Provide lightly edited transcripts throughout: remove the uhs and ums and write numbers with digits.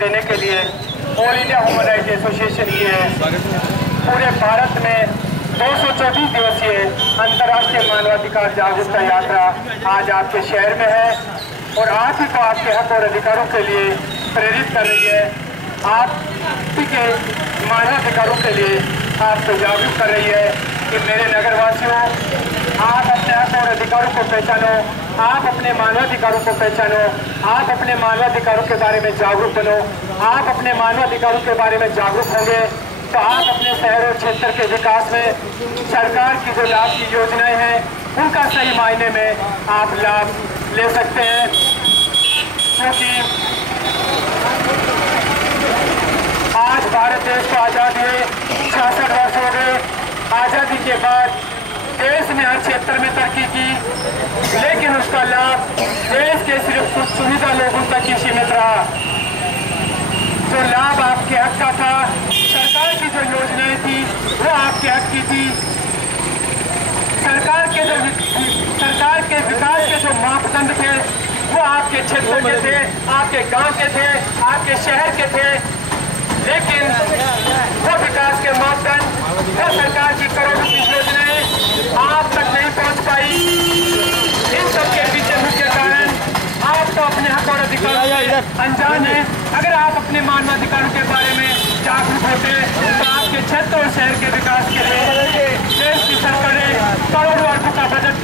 देने के लिए all India human rights association की है पूरे भारत में 224 दिवसीय अंतर्राष्ट्रीय मानवाधिकार जागरूकता यात्रा आज आपके शहर में है और आप ही को आपके हक और अधिकारों के लिए प्रेरित कर रही है। आप ही के मानवाधिकारों के लिए आपको जागरूक कर रही है कि मेरे नगरवासियों, आप अपने हक और अधिकारों को पहचानो, आप अपने मानवाधिकारों को पहचानो, आप अपने मानवाधिकारों के बारे में जागरूक बनो। आप अपने मानवाधिकारों के बारे में जागरूक होंगे तो आप अपने शहर और क्षेत्र के विकास में सरकार की जो लाभ की योजनाएं हैं उनका सही मायने में आप लाभ ले सकते हैं। क्योंकि आज भारत देश को आज़ाद हुए 66 वर्ष हो गए। आज़ादी के बाद देश ने हर क्षेत्र में तरक्की की, लेकिन उसका लाभ देश के सिर्फ कुछ चुनिंदा लोगों तक ही सीमित रहा। जो लाभ आपके हक का था, सरकार की जो योजनाएं थी वो आपके हक की थी। सरकार के विकास के जो मापदंड थे वो आपके क्षेत्र के थे, आपके गांव के थे, आपके शहर के थे, लेकिन वो विकास के मापदंड, वो सरकार की करोड़ों की योजनाएं आप तक नहीं पहुंच पाई। इन सबके पीछे मुख्य कारण आप तो अपने हक और अधिकारों अनजान है। अगर आप अपने मानवाधिकारों के बारे में जागरूक होते तो आपके क्षेत्र और शहर के विकास के लिए देश की सरकारें करोड़ों अरबों का बजट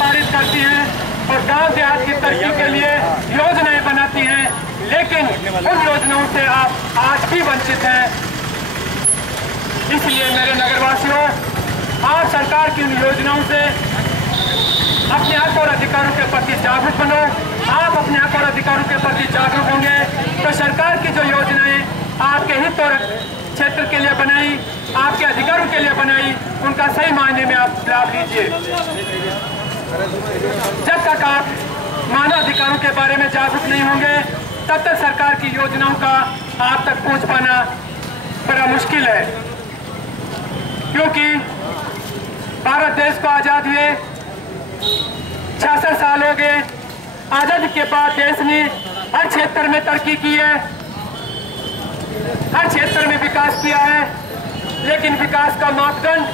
पारित करती हैं और गांव देहात की तरक्की के लिए योजनाएं बनाती हैं, लेकिन उन योजनाओं से आप आज भी वंचित हैं। इसलिए मेरे नगरवासियों, आप सरकार की उन योजनाओं से अपने हक और अधिकारों के प्रति जागरूक बनो। आप अपने हक और अधिकारों के प्रति जागरूक होंगे तो सरकार की जो योजनाएं आपके हित और क्षेत्र के लिए बनाई, आपके अधिकारों के लिए बनाई, उनका सही मायने में आप लाभ लीजिए। जब तक आप मानव अधिकारों के बारे में जागरूक नहीं होंगे तब तक सरकार की योजनाओं का आप तक पहुंच पाना बड़ा मुश्किल है। क्योंकि भारत देश को आजाद हुए 66 साल हो गए। आजादी के बाद देश ने हर क्षेत्र में तरक्की की है, हर क्षेत्र में विकास किया है, लेकिन विकास का मापदंड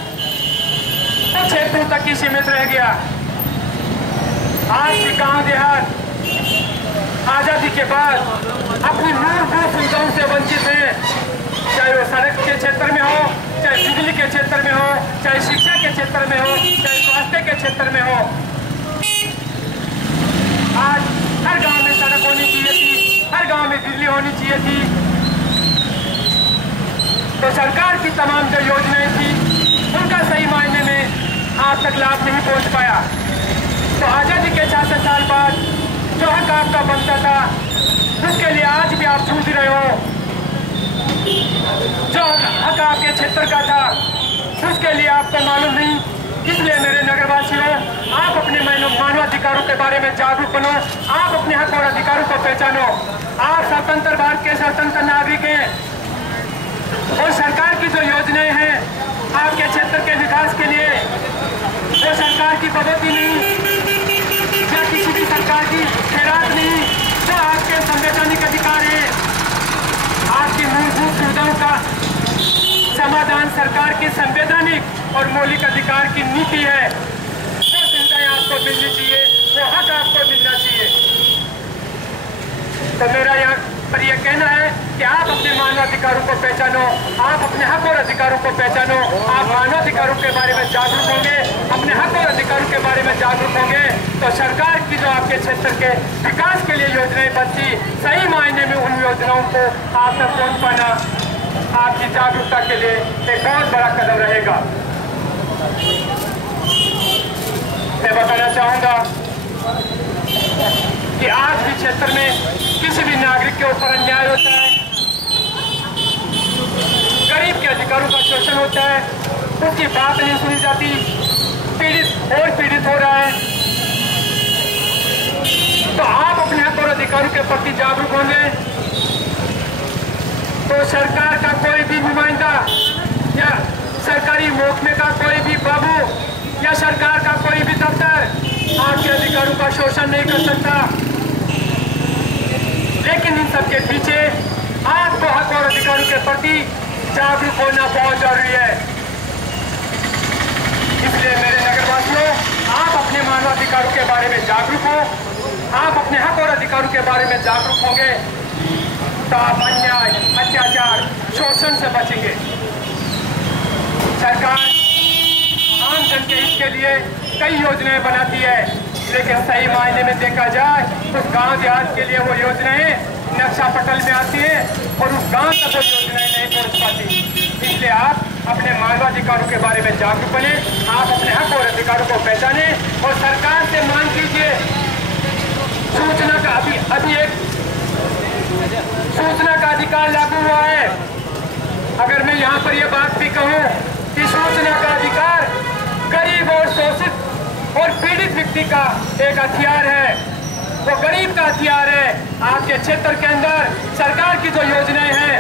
कुछ क्षेत्रों तक ही सीमित रह गया। आज भी गांव देहात आजादी के बाद अपनी मूलभूत सुविधाओं से वंचित हैं, चाहे वो सड़क के क्षेत्र में हो, चाहे बिजली के क्षेत्र में हो, चाहे शिक्षा के क्षेत्र में हो, चाहे स्वास्थ्य के क्षेत्र में हो। आज हर गांव में सड़क होनी चाहिए थी, हर गांव में बिजली होनी चाहिए थी। तो सरकार की तमाम जो योजनाएं थी उनका सही मायने में आज तक लाभ नहीं पहुंच पाया। तो आजादी के 66 साल बाद जो हक आपका बनता था उसके लिए आज भी आप जूझ रहे हो। जो हक आपके क्षेत्र का था उसके लिए आपको मालूम नहीं। इसलिए मेरे नगरवासियों, आप अपने मानवाधिकारों के बारे में जागरूक बनो। आप अपने हक और अधिकारों को पहचानो। आप स्वतंत्र भारत के स्वतंत्र नागरिक हैं और सरकार की जो योजनाएं हैं आपके क्षेत्र के विकास के लिए, वो सरकार की बढ़ोतरी नहीं या किसी भी सरकार की खैरात नहीं, जो आपके संवैधानिक अधिकार है। आपकी मूलभूत सुविधाओं का समाधान सरकार की संवैधानिक और मौलिक अधिकार की नीति है। जो सुविधाएं आपको मिलनी चाहिए, वो हक आपको मिलना चाहिए। तो मेरा यहाँ पर यह कहना है कि आप अपने मानवाधिकारों को पहचानो, आप अपने हक और अधिकारों को पहचानो। आप मानवाधिकारों के बारे में जागरूक होंगे, अपने हक और अधिकारों के बारे में जागरूक होंगे तो सरकार की जो आपके क्षेत्र के विकास के लिए योजनाएं बनती, सही मायने में उन योजनाओं को आप तक पहुंच पाना आपकी जागरूकता के लिए एक बहुत बड़ा कदम रहेगा। मैं बताना चाहूंगा कि आज भी क्षेत्र में किसी भी नागरिक के ऊपर अन्याय होता है, गरीब के अधिकारों का शोषण होता है, उसकी बात नहीं सुनी जाती, पीड़ित और पीड़ित हो रहा है। तो आप अपने हक और अधिकारों के प्रति जागरूक होंगे तो सरकार का कोई भी नुमाइंदा या सरकारी महकमे का कोई भी बाबू या सरकार का कोई भी दफ्तर आपके अधिकारों का शोषण नहीं कर सकता। लेकिन इन सबके पीछे जागरूक होना बहुत जरूरी है। इसलिए मेरे नगरवासियों, आप अपने मानवाधिकारों के बारे में जागरूक हो। आप अपने हक और अधिकारों के बारे में जागरूक होंगे तो आप अन्याय, अत्याचार, शोषण से बचेंगे। सरकार आम जन के हित के लिए कई योजनाएं बनाती है, लेकिन सही मायने में देखा जाए तो गांव देहात के लिए वो योजनाएं नक्शा पटल में आती है और उस गांव तक वो योजनाएं नहीं पहुंच पाती। इसलिए आप अपने मानवाधिकारों के बारे में जागरूक बने, आप अपने हक और अधिकारों को पहचाने और सरकार से मांग कीजिए। सूचना का अभी एक सूचना का अधिकार लागू हुआ है। अगर मैं यहाँ पर यह बात भी कहूँ कि सूचना का अधिकार गरीब और शोषित और पीड़ित व्यक्ति का एक हथियार है, वो गरीब का हथियार है। आपके क्षेत्र के अंदर सरकार की जो योजनाएं हैं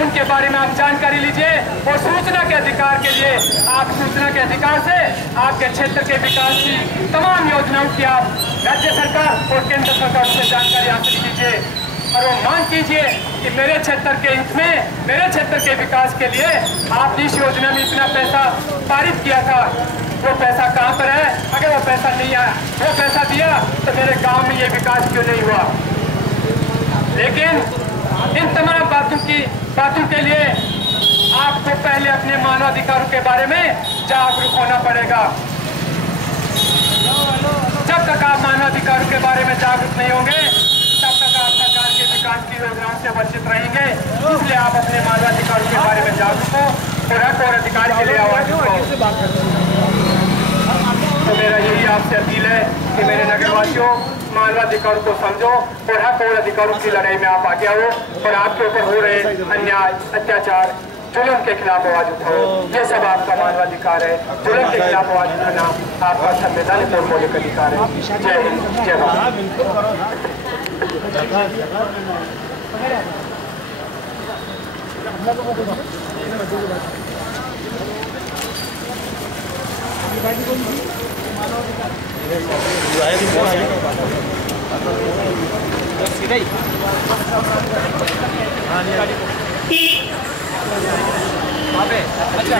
उनके बारे में आप जानकारी लीजिए और सूचना के अधिकार के लिए आप सूचना के अधिकार से आपके क्षेत्र के विकास की तमाम योजनाओं की आप राज्य सरकार और केंद्र सरकार से जानकारी हासिल कीजिए और वो मांग कीजिए कि मेरे क्षेत्र के हित में, मेरे क्षेत्र के विकास के लिए आपने इस योजना में इतना पैसा पारित किया था, वो पैसा कहाँ पर है? अगर वो पैसा नहीं आया, वो पैसा दिया तो मेरे गांव में ये विकास क्यों नहीं हुआ? लेकिन इन तमाम बातों के लिए आपको पहले अपने मानवाधिकारों के बारे में जागरूक होना पड़ेगा। जब तक आप मानवाधिकारों के बारे में जागरूक नहीं होंगे तब तक आप सरकार के विकास की योजनाओं से वंचित रहेंगे। इसलिए आप अपने मानवाधिकारों के बारे में जागरूक हो और हक और अधिकार के लिए आवाज उठाओ। तो मेरा यही आपसे अपील है कि मेरे नगरवासियों, मानवाधिकारों को समझो और हक और अधिकारों की लड़ाई में आप आगे आओ और आपके ऊपर हो रहे अन्याय, अत्याचार, जुल्म के खिलाफ आवाज उठाओ। ये सब आपका मानवाधिकार है। जुल्म के खिलाफ आवाज उठाना आपका संवैधानिक और मौलिक अधिकार है। जय हिंद, जय भारत। अच्छा